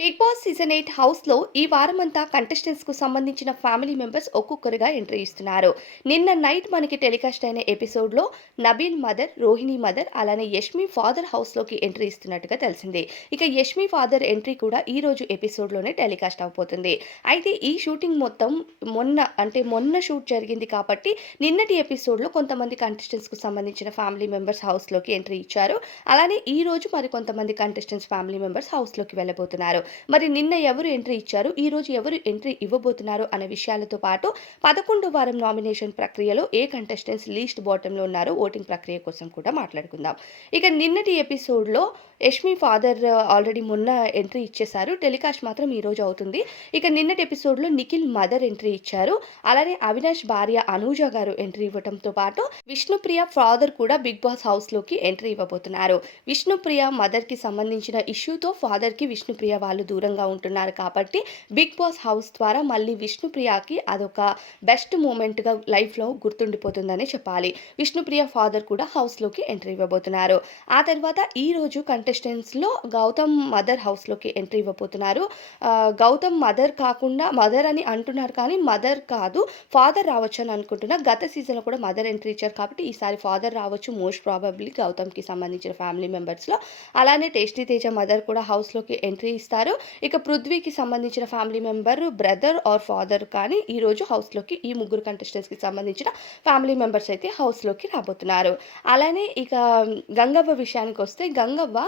Big boss season eight హౌస్లో ఈ వారమంతా కంటెస్టెంట్స్కు సంబంధించిన ఫ్యామిలీ మెంబర్స్ ఒక్కొక్కరుగా ఎంట్రీ ఇస్తున్నారు. నిన్న నైట్ మనకి టెలికాస్ట్ అయిన ఎపిసోడ్లో నబీల్ మదర్ రోహిణి మదర్ అలానే యష్మి ఫాదర్ హౌస్లోకి ఎంట్రీ ఇస్తున్నట్టుగా తెలిసింది. ఇక యష్మి ఫాదర్ ఎంట్రీ కూడా ఈ రోజు ఎపిసోడ్లోనే టెలికాస్ట్ అవబోతుంది. అయితే ఈ షూటింగ్ మొత్తం మొన్న అంటే మొన్న షూట్ జరిగింది కాబట్టి నిన్నటి ఎపిసోడ్లో కొంతమంది కంటెస్టెంట్స్కు సంబంధించిన ఫ్యామిలీ మెంబర్స్ హౌస్లోకి ఎంట్రీ ఇచ్చారు. అలానే ఈ రోజు మరి కొంతమంది కంటెస్టెంట్స్ ఫ్యామిలీ మెంబర్స్ హౌస్లోకి వెళ్ళబోతున్నారు. మరి నిన్న ఎవరు ఎంట్రీ ఇచ్చారు? ఈ రోజు ఎవరు ఎంట్రీ ఇవ్వబోతున్నారు అనే విషయాలతో పాటు పదకొండో వారం నామినేషన్ ప్రక్రియలో ఏ కంటెస్టెంట్స్ లీస్ట్ బాటంలో ఉన్నారో ఓటింగ్ ప్రక్రియ కోసం కూడా మాట్లాడుకుందాం. ఇక నిన్నటి ఎపిసోడ్లో యష్మి ఫాదర్ ఆల్రెడీ మొన్న ఎంట్రీ ఇచ్చేశారు. టెలికాస్ట్ మాత్రం ఈ రోజు అవుతుంది. ఇక నిన్నటి ఎపిసోడ్లో నిఖిల్ మదర్ ఎంట్రీ ఇచ్చారు. అలానే అవినాష్ భార్య అనూజ గారు ఎంట్రీ ఇవ్వడంతో పాటు విష్ణుప్రియ ఫాదర్ కూడా బిగ్ బాస్ హౌస్లోకి ఎంట్రీ ఇవ్వబోతున్నారు. విష్ణుప్రియ మదర్కి సంబంధించిన ఇష్యూతో ఫాదర్కి విష్ణుప్రియ వాళ్ళు దూరంగా ఉంటున్నారు కాబట్టి బిగ్ బాస్ హౌస్ ద్వారా మళ్ళీ విష్ణుప్రియకి అదొక బెస్ట్ మూమెంట్గా లైఫ్లో గుర్తుండిపోతుందని చెప్పాలి. విష్ణుప్రియ ఫాదర్ కూడా హౌస్లోకి ఎంట్రీ ఇవ్వబోతున్నారు. ఆ తర్వాత ఈ రోజు కంటెస్టెంట్స్లో గౌతమ్ మదర్ హౌస్లోకి ఎంట్రీ ఇవ్వబోతున్నారు. గౌతమ్ మదర్ కాకుండా మదర్ అని అంటున్నారు కానీ మదర్ కాదు ఫాదర్ రావచ్చు అని అనుకుంటున్నా. గత సీజన్లో కూడా మదర్ ఎంట్రీ ఇచ్చారు కాబట్టి ఈసారి ఫాదర్ రావచ్చు మోస్ట్ ప్రాబబ్లీ గౌతమ్కి సంబంధించిన ఫ్యామిలీ మెంబర్స్లో. అలానే టేస్టీ తేజ మదర్ కూడా హౌస్లోకి ఎంట్రీ ఇస్తారు. ఇక పృథ్వీకి సంబంధించిన family member brother or father కానీ ఈరోజు హౌస్లోకి ఈ ముగ్గురు కంటెస్టెంట్స్కి సంబంధించిన ఫ్యామిలీ మెంబర్స్ అయితే హౌస్లోకి రాబోతున్నారు. అలానే ఇక గంగవ్వ విషయానికి వస్తే గంగవ్వ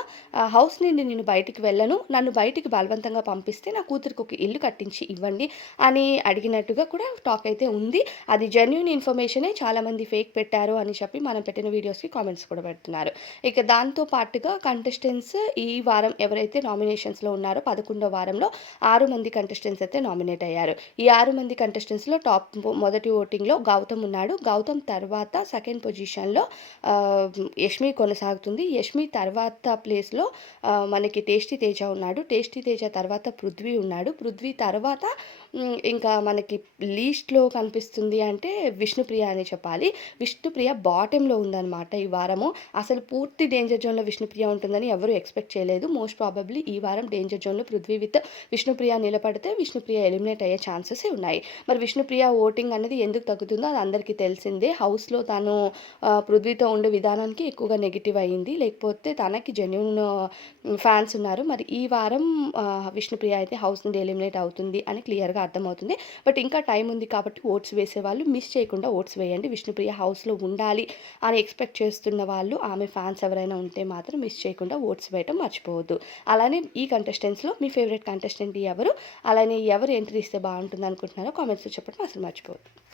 హౌస్ నుండి నేను బయటికి వెళ్ళను. నన్ను బయటికి బలవంతంగా పంపిస్తే నా కూతురికి ఒక ఇల్లు కట్టించి ఇవ్వండి అని అడిగినట్టుగా కూడా టాక్ అయితే ఉంది. అది జెన్యున్ ఇన్ఫర్మేషనే చాలామంది ఫేక్ పెట్టారు అని చెప్పి మనం పెట్టిన వీడియోస్కి కామెంట్స్ కూడా పెడుతున్నారు. ఇక దాంతో పాటుగా కంటెస్టెంట్స్ ఈ వారం ఎవరైతే నామినేషన్స్లో ఉన్నారో పదకొండో వారంలో ఆరు మంది కంటెస్టెంట్స్ అయితే నామినేట్ అయ్యారు. ఈ ఆరు మంది కంటెస్టెంట్స్లో టాప్ మొదటి ఓటింగ్లో గౌతమ్ ఉన్నాడు. గౌతమ్ తర్వాత సెకండ్ పొజిషన్లో యష్మి కొనసాగుతుంది. యష్మి తర్వాత ప్లేస్లో మనకి టేస్టీ తేజ ఉన్నాడు. టేస్టీ తేజ తర్వాత పృథ్వీ ఉన్నాడు. పృథ్వీ తర్వాత ఇంకా మనకి లీస్ట్లో కనిపిస్తుంది అంటే విష్ణుప్రియ అని చెప్పాలి. విష్ణుప్రియ బాటంలో ఉందన్నమాట ఈ వారము. అసలు పూర్తి డేంజర్ జోన్లో విష్ణుప్రియ ఉంటుందని ఎవరు ఎక్స్పెక్ట్ చేయలేదు. మోస్ట్ ప్రాబబ్లీ ఈ వారం డేంజర్ జోన్లో పృథ్వీ విత్ విష్ణుప్రియ నిలబడితే విష్ణుప్రియ ఎలిమినేట్ అయ్యే ఛాన్సెస్ ఉన్నాయి. మరి విష్ణుప్రియ ఓటింగ్ అనేది ఎందుకు తగ్గుతుందో అది అందరికీ తెలిసిందే. హౌస్లో తను పృథ్వీతో ఉండే విధానానికి ఎక్కువగా నెగిటివ్ అయ్యింది. లేకపోతే తనకి జెన్యున్ ఫ్యాన్స్ ఉన్నారు. మరి ఈ వారం విష్ణుప్రియ అయితే హౌస్ నుండి ఎలిమినేట్ అవుతుంది అని క్లియర్గా అర్థమవుతుంది. బట్ ఇంకా టైం ఉంది కాబట్టి ఓట్స్ వేసే వాళ్ళు మిస్ చేయకుండా ఓట్స్ వేయండి. విష్ణుప్రియ హౌస్లో ఉండాలి అని ఎక్స్పెక్ట్ చేస్తున్న వాళ్ళు ఆమె ఫ్యాన్స్ ఎవరైనా ఉంటే మాత్రం మిస్ చేయకుండా ఓట్స్ వేయటం మర్చిపోవద్దు. అలానే ఈ కంటెస్టెంట్స్లో మీ ఫేవరెట్ కంటెస్టెంట్ ఎవరు? అలానే ఎవరు ఎంట్రీ ఇస్తే బాగుంటుంది అనుకుంటున్నారో కామెంట్స్లో చెప్పడం అసలు మర్చిపోవద్దు.